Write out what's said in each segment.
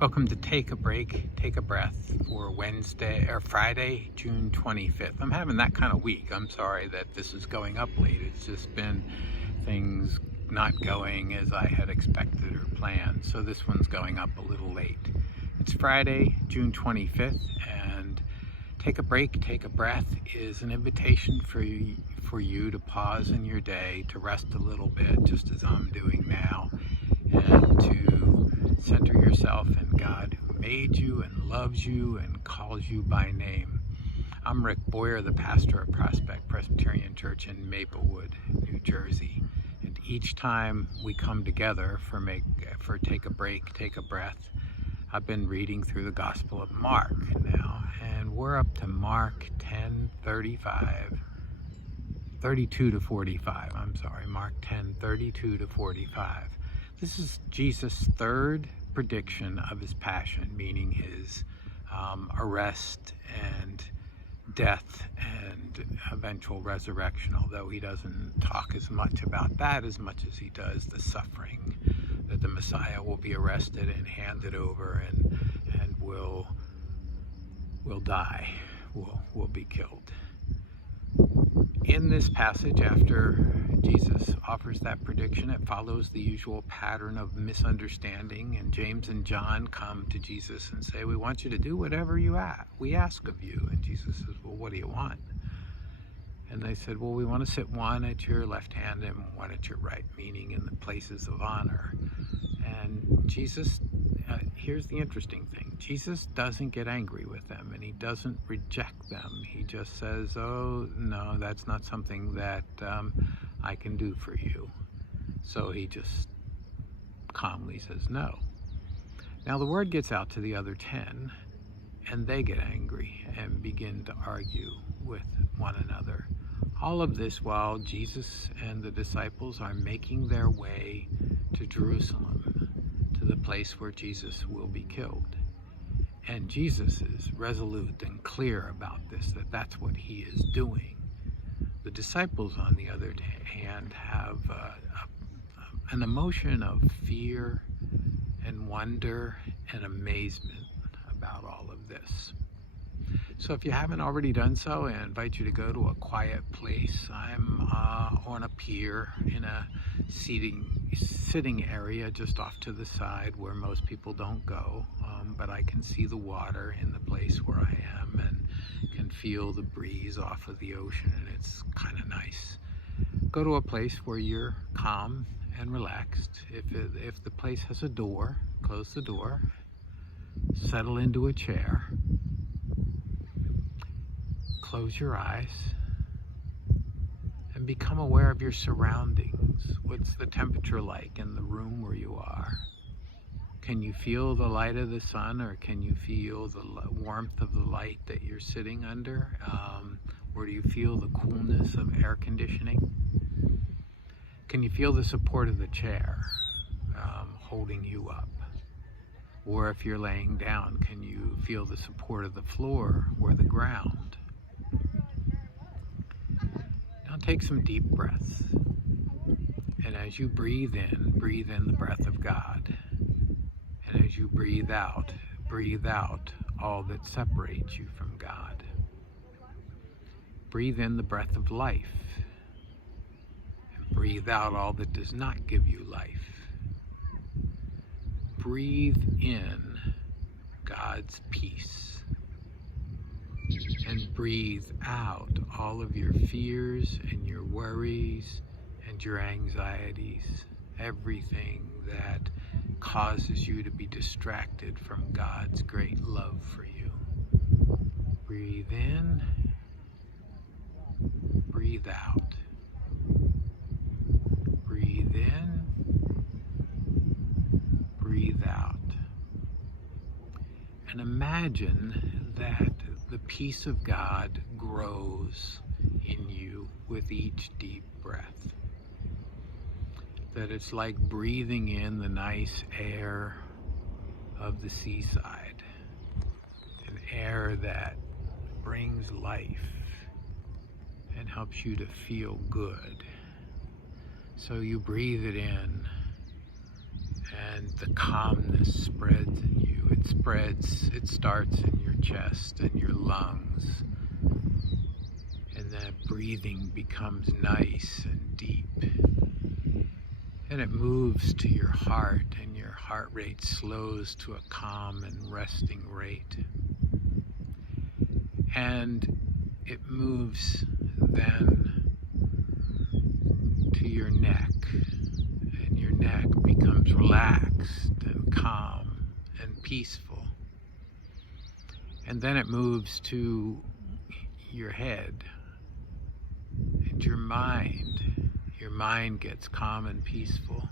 Welcome to Take a Break, Take a Breath for Friday, June 25th. I'm having that kind of week. I'm sorry that this is going up late. It's just been things not going as I had expected or planned. So this one's going up a little late. It's Friday, June 25th, and Take a Break, Take a Breath is an invitation for you to pause in your day, to rest a little bit, just as I'm doing now, and to center yourself in God who made you and loves you and calls you by name. I'm Rick Boyer, the pastor of Prospect Presbyterian Church in Maplewood, New Jersey. And each time we come together for Take a Break, Take a Breath, I've been reading through the Gospel of Mark now, and we're up to Mark 32 to 45. Mark 10:32 to 45. This is Jesus' third prediction of his passion, meaning his arrest and death and eventual resurrection, although he doesn't talk as much about that as much as he does the suffering, that the Messiah will be arrested and handed over and will die, will be killed. In this passage, after Jesus offers that prediction, it follows the usual pattern of misunderstanding, and James and John come to Jesus and say, "We want you to do whatever we ask of you." And Jesus says, "Well, what do you want?" And they said, "Well, we want to sit one at your left hand and one at your right," meaning in the places of honor. And Jesus, here's the interesting thing. Jesus doesn't get angry with them, and he doesn't reject them. He just says, "Oh, no, that's not something that I can do for you." So he just calmly says no. Now the word gets out to the other 10, and they get angry and begin to argue with one another. All of this while Jesus and the disciples are making their way to Jerusalem, to the place where Jesus will be killed. And Jesus is resolute and clear about this, that that's what he is doing. The disciples, on the other hand, have an emotion of fear and wonder and amazement about all of this. So if you haven't already done so, I invite you to go to a quiet place. I'm on a pier in a sitting area just off to the side where most people don't go, but I can see the water in the place where I am and can feel the breeze off of the ocean, and it's kind of nice. Go to a place where you're calm and relaxed. If the place has a door, close the door, settle into a chair, close your eyes, and become aware of your surroundings. What's the temperature like in the room where you are? Can you feel the light of the sun, or can you feel the warmth of the light that you're sitting under? Or do you feel the coolness of air conditioning? Can you feel the support of the chair holding you up? Or if you're laying down, can you feel the support of the floor or the ground? Now take some deep breaths. And as you breathe in the breath of God. And as you breathe out all that separates you from God. Breathe in the breath of life. And breathe out all that does not give you life. Breathe in God's peace. And breathe out all of your fears and your worries and your anxieties, everything that causes you to be distracted from God's great love for you. Breathe in, breathe out. Breathe in, breathe out. And imagine that the peace of God grows in you with each deep breath. That it's like breathing in the nice air of the seaside, an air that brings life and helps you to feel good. So you breathe it in and the calmness spreads in you. It starts in your chest and your lungs, and that breathing becomes nice and deep. And it moves to your heart, and your heart rate slows to a calm and resting rate. And it moves then to your neck, and your neck becomes relaxed and calm and peaceful. And then it moves to your head and your mind. Your mind gets calm and peaceful.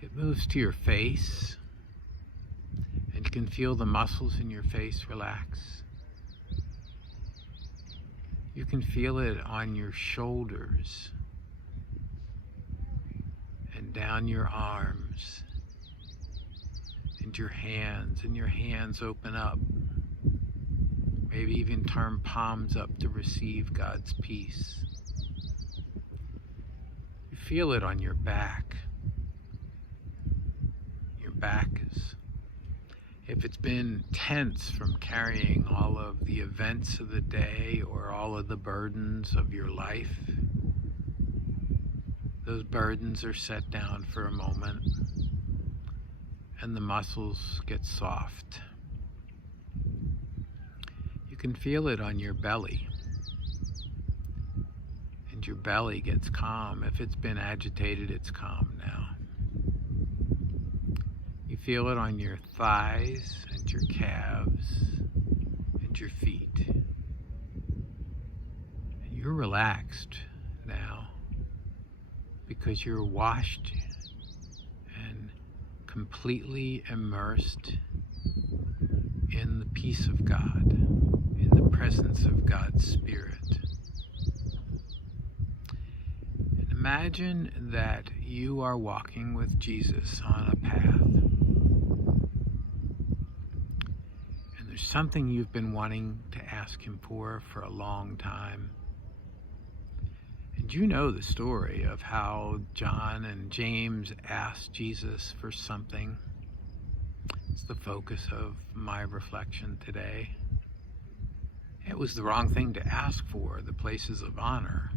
It moves to your face, and you can feel the muscles in your face relax. You can feel it on your shoulders and down your arms and your hands open up. Maybe even turn palms up to receive God's peace. You feel it on your back. Your back is, if it's been tense from carrying all of the events of the day or all of the burdens of your life, those burdens are set down for a moment and the muscles get soft. You can feel it on your belly, and your belly gets calm. If it's been agitated, it's calm now. You feel it on your thighs and your calves and your feet. And you're relaxed now because you're washed and completely immersed in the peace of God, in the presence of God's Spirit. And imagine that you are walking with Jesus on a path. And there's something you've been wanting to ask him for a long time. And you know the story of how John and James asked Jesus for something. It's the focus of my reflection today. It was the wrong thing to ask for, the places of honor.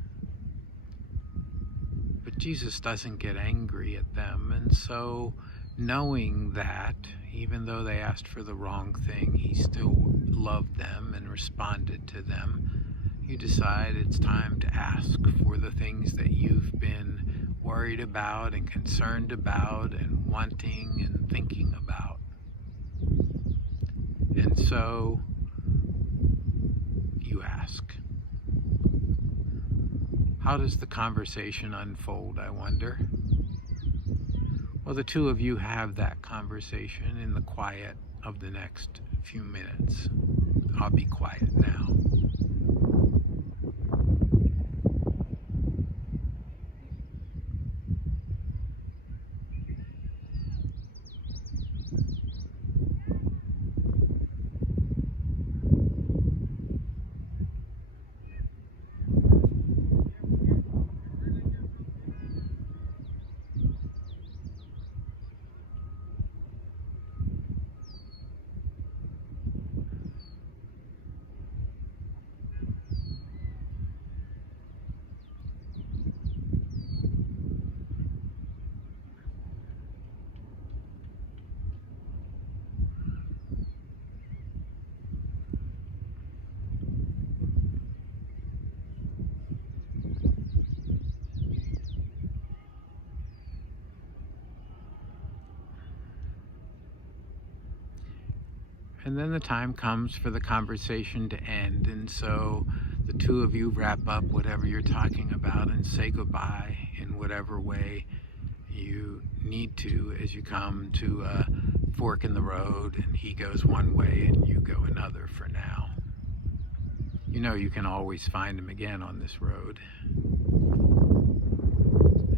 But Jesus doesn't get angry at them, and so knowing that, even though they asked for the wrong thing, he still loved them and responded to them. You decide it's time to ask for the things that you've been worried about and concerned about and wanting and thinking about. And so you ask. How does the conversation unfold, I wonder? Well, the two of you have that conversation in the quiet of the next few minutes. I'll be quiet now. And then the time comes for the conversation to end, and so the two of you wrap up whatever you're talking about and say goodbye in whatever way you need to as you come to a fork in the road, and he goes one way and you go another for now. You know you can always find him again on this road.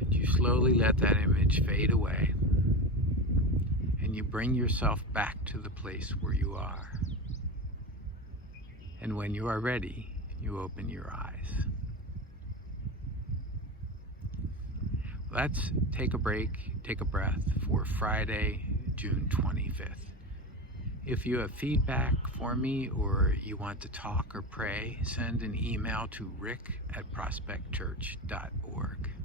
And you slowly let that image fade away. And you bring yourself back to the place where you are. And when you are ready, you open your eyes. let's take a break, take a breath for Friday, June 25th. If you have feedback for me or you want to talk or pray, send an email to rick@prospectchurch.org.